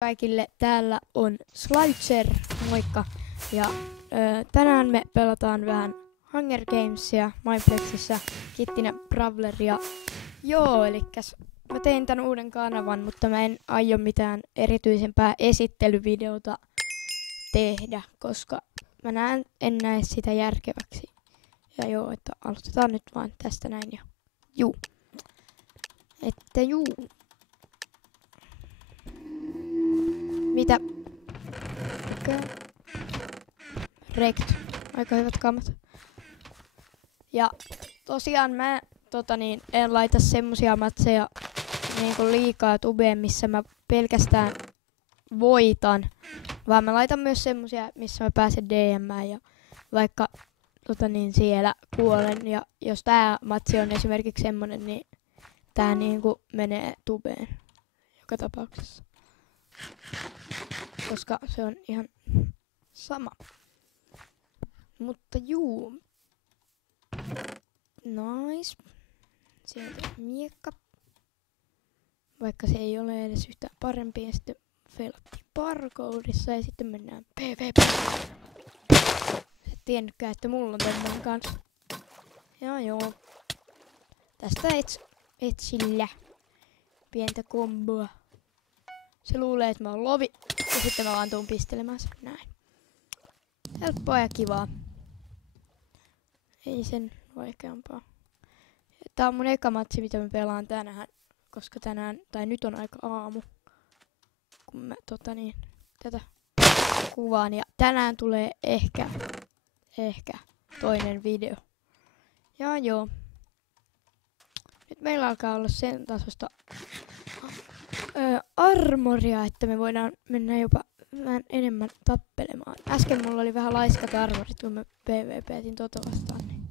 Kaikille, täällä on Slicer, moikka. Ja tänään me pelataan vähän Hunger Gamesia Mineplexissä, Kittinen Brawleria. Joo, elikkäs mä tein tän uuden kanavan, mutta mä en aio mitään erityisempää esittelyvideota tehdä, koska mä en näe sitä järkeväksi. Ja joo, että aloitetaan nyt vaan tästä näin ja juu. Että juu. Mitä? Okay. Rekt. Aika hyvät kamat. Ja tosiaan mä en laita semmosia matseja niinku liikaa tubeen, missä mä pelkästään voitan. Vaan mä laitan myös semmosia, missä mä pääsen DM:ään ja vaikka siellä kuolen. Ja jos tää matsi on esimerkiksi semmonen, niin tää niinku menee tubeen joka tapauksessa. Koska se on ihan sama. Mutta juu. Nice. Sieltä miekka. Vaikka se ei ole edes yhtään parempi. Ja sitten feilattiin parkourissa ja sitten mennään PvP. Et tiennytkään, että mulla on tämmönen kanssa. Ja joo. Tästä etsillä. Pientä komboa. Se luulee, että mä oon lovi. Ja sitten mä vaan tuun pistelemään sen näin. Helppoa ja kivaa. Ei sen vaikeampaa. Tää on mun eka matsi, mitä mä pelaan tänään. Koska nyt on aika aamu. Kun mä tätä kuvaan. Ja tänään tulee ehkä toinen video. Ja joo. Nyt meillä alkaa olla sen tasosta armoria, että me voidaan mennä jopa vähän enemmän tappelemaan. Äsken mulla oli vähän laiskat armorit, kun mä PvPtin vastaan. Niin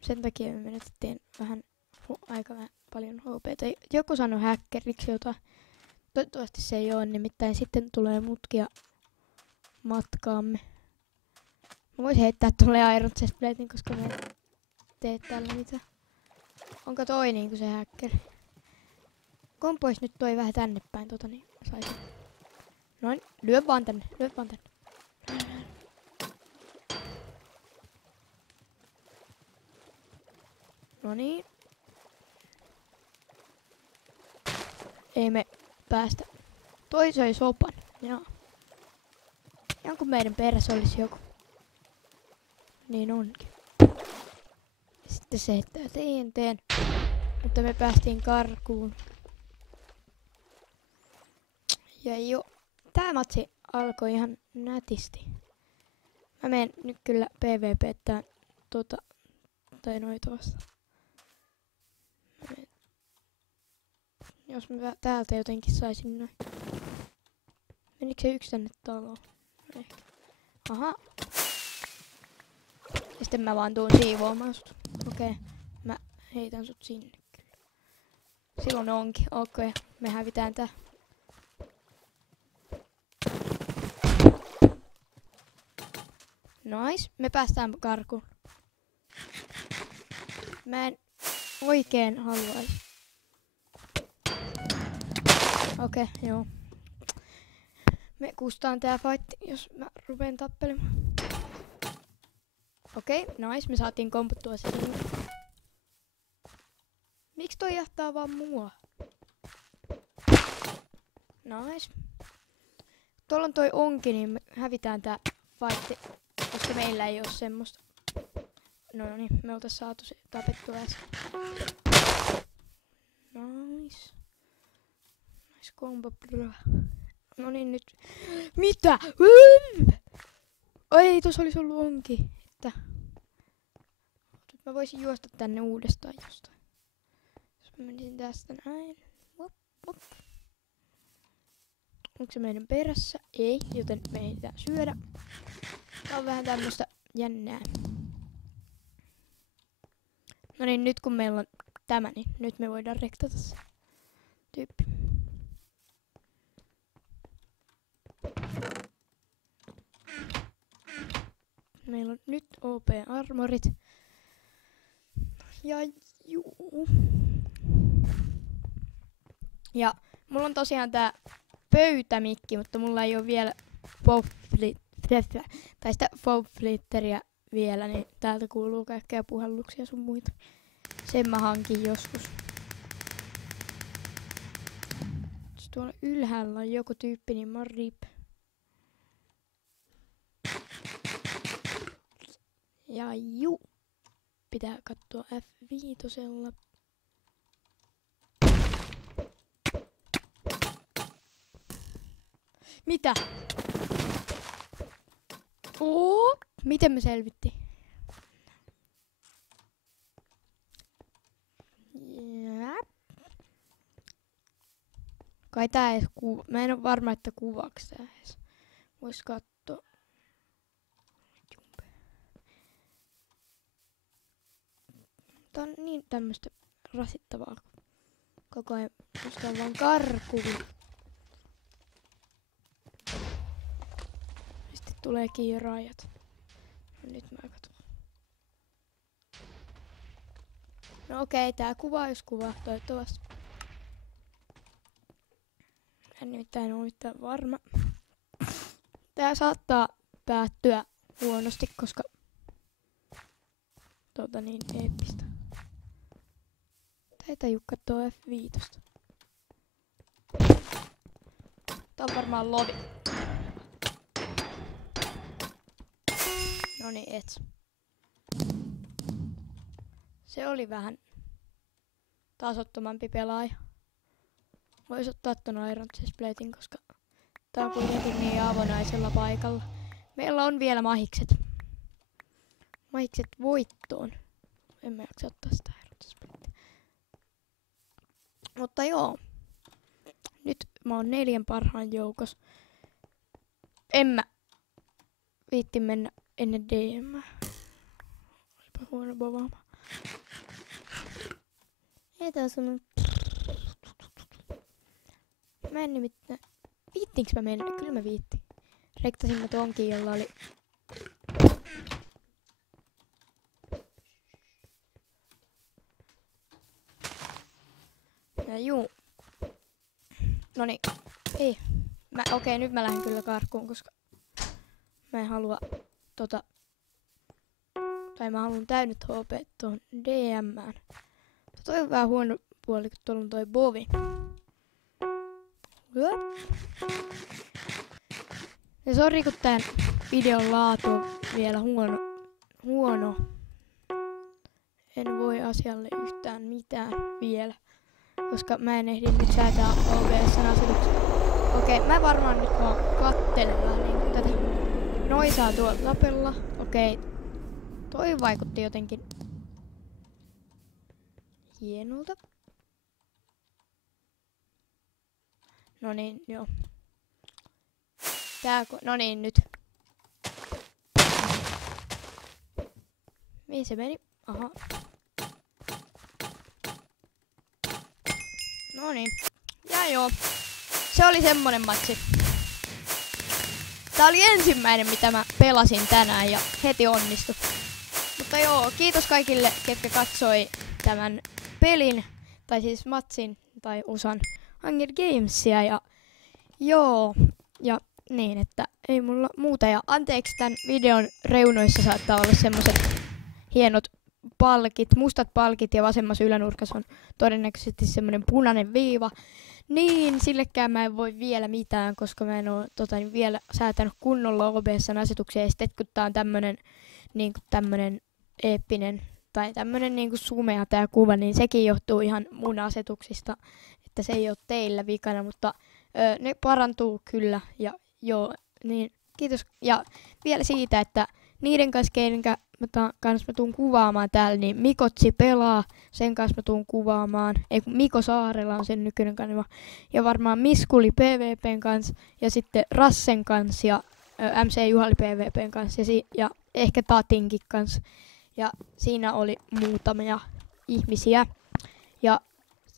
sen takia me menetettiin aika paljon HP:tä. Joku sanoi häkkeriksi jotain. Toivottavasti se ei ole, nimittäin sitten tulee mutkia matkaamme. Mä voisin heittää tuolle Iron Chestplatein, koska mä en tee tällä mitään. Onko toi niinku se häkkeri? Kompois nyt toi vähän tänne päin, niin saisin. Noin, lyö vaan tänne. Noniin. Ei me päästä. Toi söi sopan, joo. Ihan kun meidän perässä olisi joku. Niin onkin. Sitten se heittää TNT:n. Mutta me päästiin karkuun. Ja joo, tää matsi alkoi ihan nätisti. Mä menen nyt kyllä PvP:ttään noita vasta. Jos mä täältä jotenkin saisin noin. Menikö se yksi tänne taloon? Ehkä. Aha. Ja sitten mä vaan tuun siivoamaan sut. Okei. Mä heitän sut sinne kyllä. Silloin onkin. Okei. Me hävitään tää. Nice. Me päästään karkuun. Mä en oikein haluaisi. Okei, joo. Me kustaan tää fight, jos mä rupeen tappelemaan. Okei, nice. Me saatiin komputtua se sinne. Miksi toi jahtaa vaan mua? Nice. Tuolla on toi onki, niin me hävitään tää fight, koska meillä ei oo semmoista. No niin, me oltais saatu se tapettua äsken. Nice. Nice combo, bro. No niin nyt. Mitä? Ei, tuossa olisi ollut onki. Että nyt mä voisin juosta tänne uudestaan jostain. Jos mä menisin tästä näin. Wop. Onko se meidän perässä? Ei, joten me ehditään syödä. Tää on vähän tämmöstä jännää. No niin, nyt kun meillä on tämä, niin nyt me voidaan rektata se tyyppi. Meillä on nyt OP-armorit. Ja juu. Ja mulla on tosiaan tää pöytämikki, mutta mulla ei ole vielä sitä Foflitteria vielä, niin täältä kuuluu kaikkea puhalluksia sun muita. Sen mä hankin joskus. Jos tuolla ylhäällä on joku tyyppi, niin mä oon rip. Ja juu. Pitää katsoa F5. Mitä? Miten me selvittiin? Kai tää edes mä en oo varma, että kuvaaks tää edes. Vois kattoo. Tää on niin tämmöstä rasittavaa. Koko ajan koska on vaan karkuun. Sitten tulee kiiraajat. No nyt mä katson. No okei, tää kuva jos kuva, toivottavasti. En nimittäin ole yhtään varma. Tää saattaa päättyä huonosti, koska eeppistä. Tää ei kattoo F5. Tää on varmaan lovi. Noniin, et. Se oli vähän tasottomampi pelaaja. Vois ottaa ton Iron Chestplaten, koska tää on kuitenkin niin avonaisella paikalla. Meillä on vielä mahikset. Mahikset voittoon. En mä jaksa ottaa sitä Iron Chestplatea. Mutta joo. Nyt mä oon 4 parhaan joukossa. En mä viitti mennä ennen DM. Olipa huono bovaama. Ei taas on. Mä en nimittäin. Viittiinkö mä mennä? Kyllä mä viittin. Rektasin mä tonkin, jolla oli. Ja juu. Noniin. Ei. Okei, nyt mä lähden kyllä karkuun, koska mä en halua tai mä haluan täynnät HP tuohon DM:ään. Toi on vähän huono puoli, kun tuolla on toi bovi. Ja sori, kun tän videon laatu on vielä huono. En voi asialle yhtään mitään vielä, koska mä en ehdi nyt säätää OBS:n asetuksia. Okei, mä varmaan nyt vaan kattelen vähän niinku tätä. Noi saa tuolla tapella. Okei, toi vaikutti jotenkin hienolta. No niin, joo. No niin, nyt. Mihin se meni? Aha. No niin. Ja joo. Se oli semmonen matsi. Tää oli ensimmäinen, mitä mä pelasin tänään ja heti onnistui. Mutta joo, kiitos kaikille, ketkä katsoi tämän pelin, tai siis matsin, tai osan Hunger Gamesia. Ja joo, ja niin, että ei mulla muuta. Ja anteeksi, tän videon reunoissa saattaa olla semmoset hienot palkit, mustat palkit, ja vasemmassa ylänurkassa on todennäköisesti semmonen punainen viiva. Niin, sillekään mä en voi vielä mitään, koska mä en oo vielä säätänyt kunnolla OBS:n asetuksia. Ja sitten kun tää on tämmönen eeppinen tai tämmönen niinku sumea tää kuva, niin sekin johtuu ihan mun asetuksista, että se ei oo teillä vikana, mutta ne parantuu kyllä. Ja joo, niin kiitos. Ja vielä siitä, että niiden kanssa, kenkä mä tuun kuvaamaan täällä, niin Mikotsi pelaa, sen kanssa mä tuun kuvaamaan. Miko Saarela on sen nykyinen kanava. Ja varmaan Miskuli PvPn kanssa, ja sitten Rassen kanssa, ja MC Juhali PvPn kanssa, ja ehkä Tatinkin kanssa. Ja siinä oli muutamia ihmisiä. Ja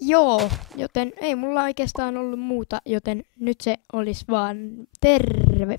joo, joten ei mulla oikeastaan ollut muuta, joten nyt se olisi vaan terve.